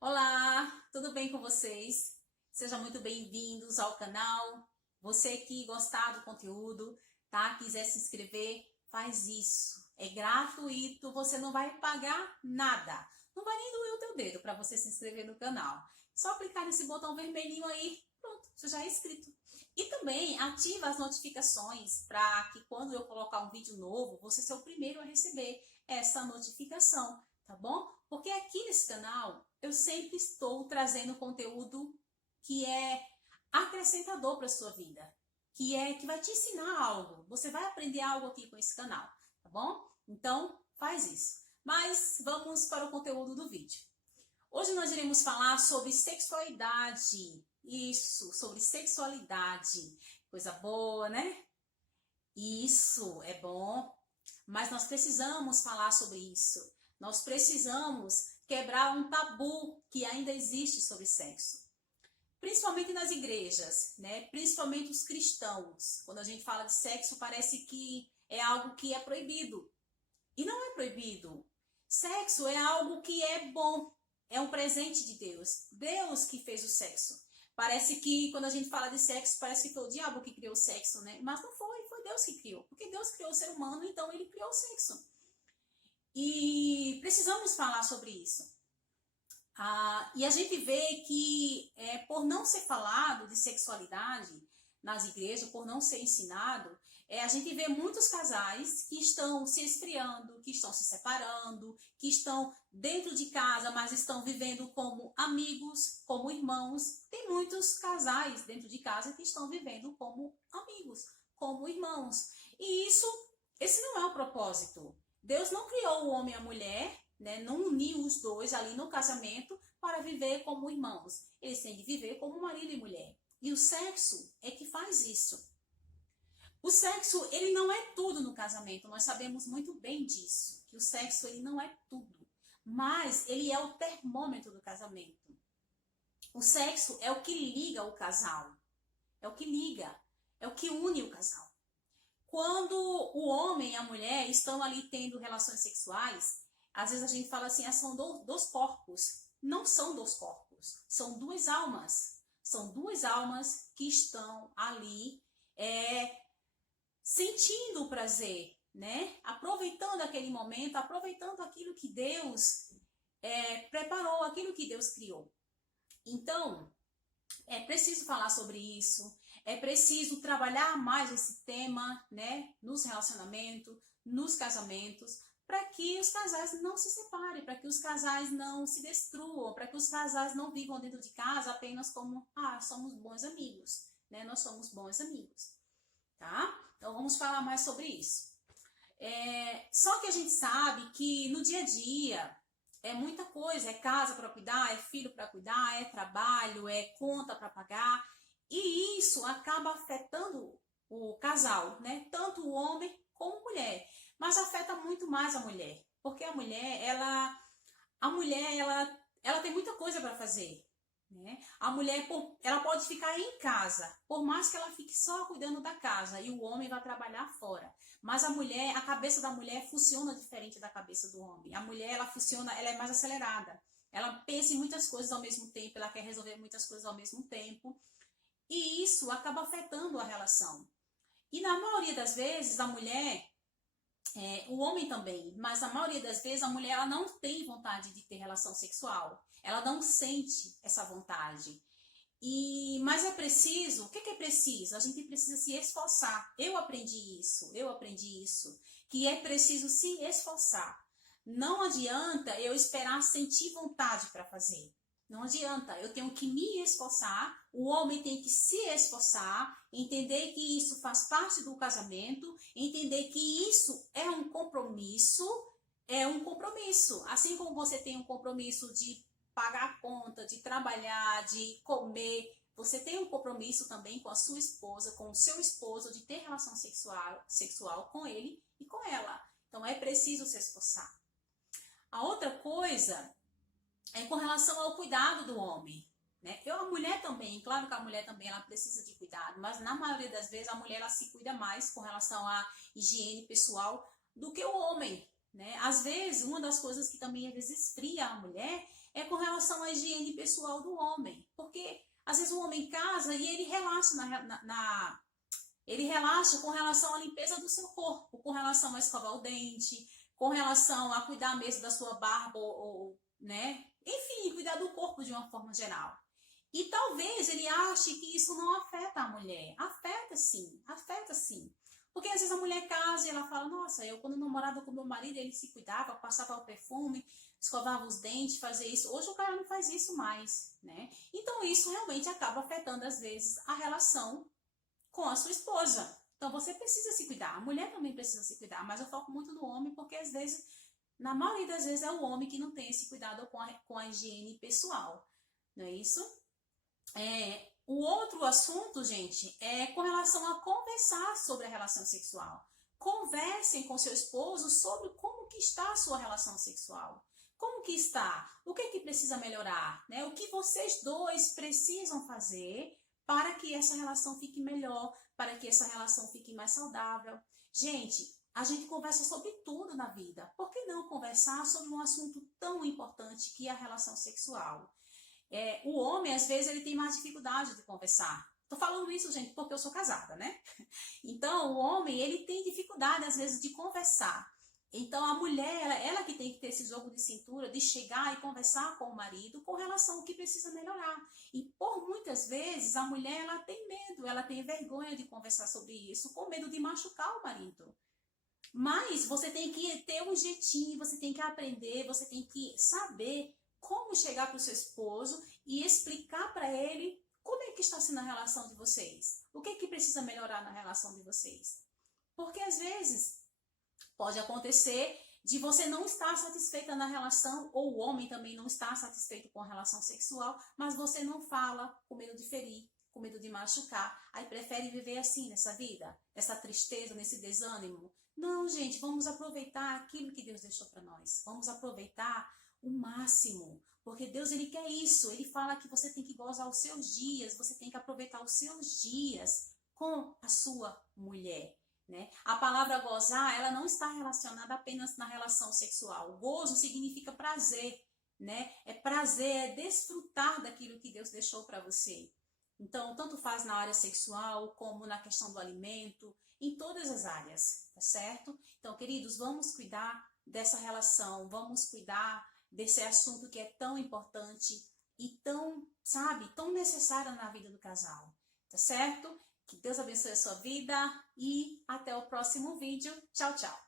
Olá, tudo bem com vocês? Sejam muito bem-vindos ao canal. Você que gostar do conteúdo, tá? Quiser se inscrever, faz isso. É gratuito, você não vai pagar nada. Não vai nem doer o teu dedo para você se inscrever no canal. Só clicar nesse botão vermelhinho aí, pronto, você já é inscrito. E também ativa as notificações para que quando eu colocar um vídeo novo, você seja o primeiro a receber essa notificação, tá bom? Porque aqui nesse canal eu sempre estou trazendo conteúdo que é acrescentador para a sua vida, que vai te ensinar algo. Você vai aprender algo aqui com esse canal, tá bom? Então, faz isso. Mas vamos para o conteúdo do vídeo. Hoje nós iremos falar sobre sexualidade. Isso, sobre sexualidade. Coisa boa, né? Isso é bom, mas nós precisamos falar sobre isso. Nós precisamos quebrar um tabu que ainda existe sobre sexo. Principalmente nas igrejas, né? Principalmente os cristãos. Quando a gente fala de sexo, parece que é algo que é proibido. E não é proibido. Sexo é algo que é bom. É um presente de Deus. Deus que fez o sexo. Parece que quando a gente fala de sexo, parece que foi o diabo que criou o sexo, né? Mas não foi, foi Deus que criou. Porque Deus criou o ser humano, então ele criou o sexo. E precisamos falar sobre isso. E a gente vê que por não ser falado de sexualidade nas igrejas, por não ser ensinado, a gente vê muitos casais que estão se esfriando, que estão se separando, que estão dentro de casa, mas estão vivendo como amigos, como irmãos. Tem muitos casais dentro de casa que estão vivendo como amigos, como irmãos. E esse não é o propósito. Deus não criou o homem e a mulher, né, não uniu os dois ali no casamento para viver como irmãos. Eles têm de viver como marido e mulher. E o sexo é que faz isso. O sexo, ele não é tudo no casamento. Nós sabemos muito bem disso, que o sexo ele não é tudo, mas ele é o termômetro do casamento. O sexo é o que liga o casal. É o que liga, é o que une o casal. Quando o homem e a mulher estão ali tendo relações sexuais, às vezes a gente fala assim, são dois corpos. Não são dois corpos, são duas almas. São duas almas que estão ali sentindo o prazer, né? Aproveitando aquele momento, aproveitando aquilo que Deus preparou, aquilo que Deus criou. Então, é preciso falar sobre isso, é preciso trabalhar mais esse tema, né, nos relacionamentos, nos casamentos, para que os casais não se separem, para que os casais não se destruam, para que os casais não vivam dentro de casa apenas como, somos bons amigos, né, nós somos bons amigos, tá? Então vamos falar mais sobre isso. Só que a gente sabe que no dia a dia, é muita coisa, é casa para cuidar, é filho para cuidar, é trabalho, é conta para pagar. E isso acaba afetando o casal, né? Tanto o homem como a mulher. Mas afeta muito mais a mulher. Porque a mulher, ela tem muita coisa para fazer. Né? A mulher, ela pode ficar em casa, por mais que ela fique só cuidando da casa e o homem vai trabalhar fora. Mas a mulher, a cabeça da mulher funciona diferente da cabeça do homem. A mulher, ela funciona, ela é mais acelerada. Ela pensa em muitas coisas ao mesmo tempo, ela quer resolver muitas coisas ao mesmo tempo. E isso acaba afetando a relação. E na maioria das vezes, a mulher, o homem também, mas na maioria das vezes a mulher ela não tem vontade de ter relação sexual. Ela não sente essa vontade. Mas é preciso, o que é preciso? A gente precisa se esforçar. Eu aprendi isso, que é preciso se esforçar. Não adianta eu esperar sentir vontade para fazer. Não adianta, eu tenho que me esforçar, o homem tem que se esforçar, entender que isso faz parte do casamento, entender que isso é um compromisso, Assim como você tem um compromisso de pagar a conta, de trabalhar, de comer, você tem um compromisso também com a sua esposa, com o seu esposo, de ter relação sexual com ele e com ela. Então é preciso se esforçar. A outra coisa é com relação ao cuidado do homem. Né? A mulher também, claro que a mulher também ela precisa de cuidado, mas na maioria das vezes a mulher ela se cuida mais com relação à higiene pessoal do que o homem. Né? Às vezes, uma das coisas que também às vezes esfria a mulher é com relação à higiene pessoal do homem. Porque às vezes o homem casa e ele relaxa ele relaxa com relação à limpeza do seu corpo, com relação a escovar o dente, com relação a cuidar mesmo da sua barba, né? Enfim, cuidar do corpo de uma forma geral. E talvez ele ache que isso não afeta a mulher. Afeta sim, afeta sim. Porque às vezes a mulher casa e ela fala, nossa, eu quando namorava com meu marido, ele se cuidava, passava o perfume, escovava os dentes, fazia isso. Hoje o cara não faz isso mais, né? Então isso realmente acaba afetando às vezes a relação com a sua esposa. Então você precisa se cuidar. A mulher também precisa se cuidar, mas eu foco muito no homem porque às vezes, na maioria das vezes é o homem que não tem esse cuidado com a higiene pessoal. Não é isso? O outro assunto, gente, é com relação a conversar sobre a relação sexual. Conversem com seu esposo sobre como que está a sua relação sexual. Como que está? O que é que precisa melhorar? Né? O que vocês dois precisam fazer para que essa relação fique melhor, para que essa relação fique mais saudável. Gente, a gente conversa sobre tudo na vida. Por que não conversar sobre um assunto tão importante que é a relação sexual? O homem, às vezes, ele tem mais dificuldade de conversar. Tô falando isso, gente, porque eu sou casada, né? Então, o homem, ele tem dificuldade, às vezes, de conversar. Então, a mulher, ela que tem que ter esse jogo de cintura, de chegar e conversar com o marido com relação ao que precisa melhorar. E, por muitas vezes, a mulher, ela tem medo, ela tem vergonha de conversar sobre isso, com medo de machucar o marido. Mas você tem que ter um jeitinho, você tem que aprender, você tem que saber como chegar para o seu esposo e explicar para ele como é que está sendo a relação de vocês. O que é que precisa melhorar na relação de vocês. Porque às vezes pode acontecer de você não estar satisfeita na relação, ou o homem também não está satisfeito com a relação sexual, mas você não fala com medo de ferir, com medo de machucar. Aí prefere viver assim nessa vida, nessa tristeza, nesse desânimo. Não, gente, vamos aproveitar aquilo que Deus deixou para nós. Vamos aproveitar o máximo, porque Deus, ele quer isso. Ele fala que você tem que gozar os seus dias, você tem que aproveitar os seus dias com a sua mulher, né? A palavra gozar, ela não está relacionada apenas na relação sexual. Gozo significa prazer, né? É prazer, é desfrutar daquilo que Deus deixou para você. Então, tanto faz na área sexual, como na questão do alimento, em todas as áreas, tá certo? Então, queridos, vamos cuidar dessa relação, vamos cuidar desse assunto que é tão importante e tão, sabe, tão necessário na vida do casal, tá certo? Que Deus abençoe a sua vida e até o próximo vídeo. Tchau, tchau!